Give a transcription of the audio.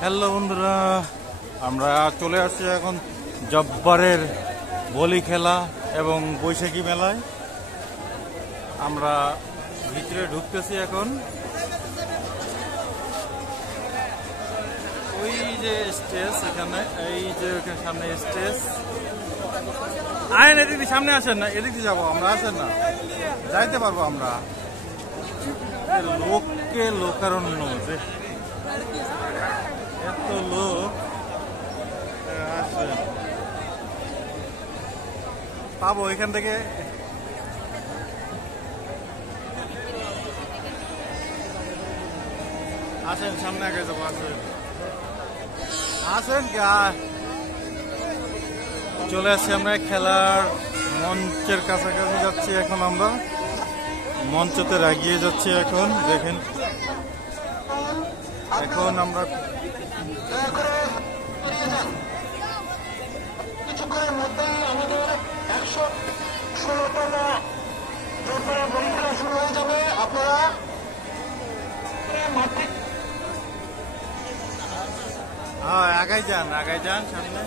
Hello বন্ধুরা, আমরা চলে আসছি এখন জব্বারের বলি খেলা এবং বৈশাখী মেলায়। আমরা ভিতরে ঢুকতেছি এখন। ওই যে স্টেজ, এখানে এই যে ওখানে সামনে স্টেজ। আয়েন এদিকে সামনে আসেন না, এদিকে যাবো আমরা, আসেন না, যাইতে পারবো আমরা। লোককে লোকারণ্য, যে এত লোক আসে পাবো এখান থেকে। আসেন সামনে আগে যাবো, আসেন আসেন। চলে আসছি আমরা খেলার মঞ্চের কাছাকাছি যাচ্ছি এখন, আমরা মঞ্চতে এগিয়ে যাচ্ছি এখন। দেখেন এখন আমরা কিছুক্ষণের মধ্যেই আমাদের 116তম বলি খেলা শুরু হয়ে যাবে। আপনারা আগাই যান সামনে।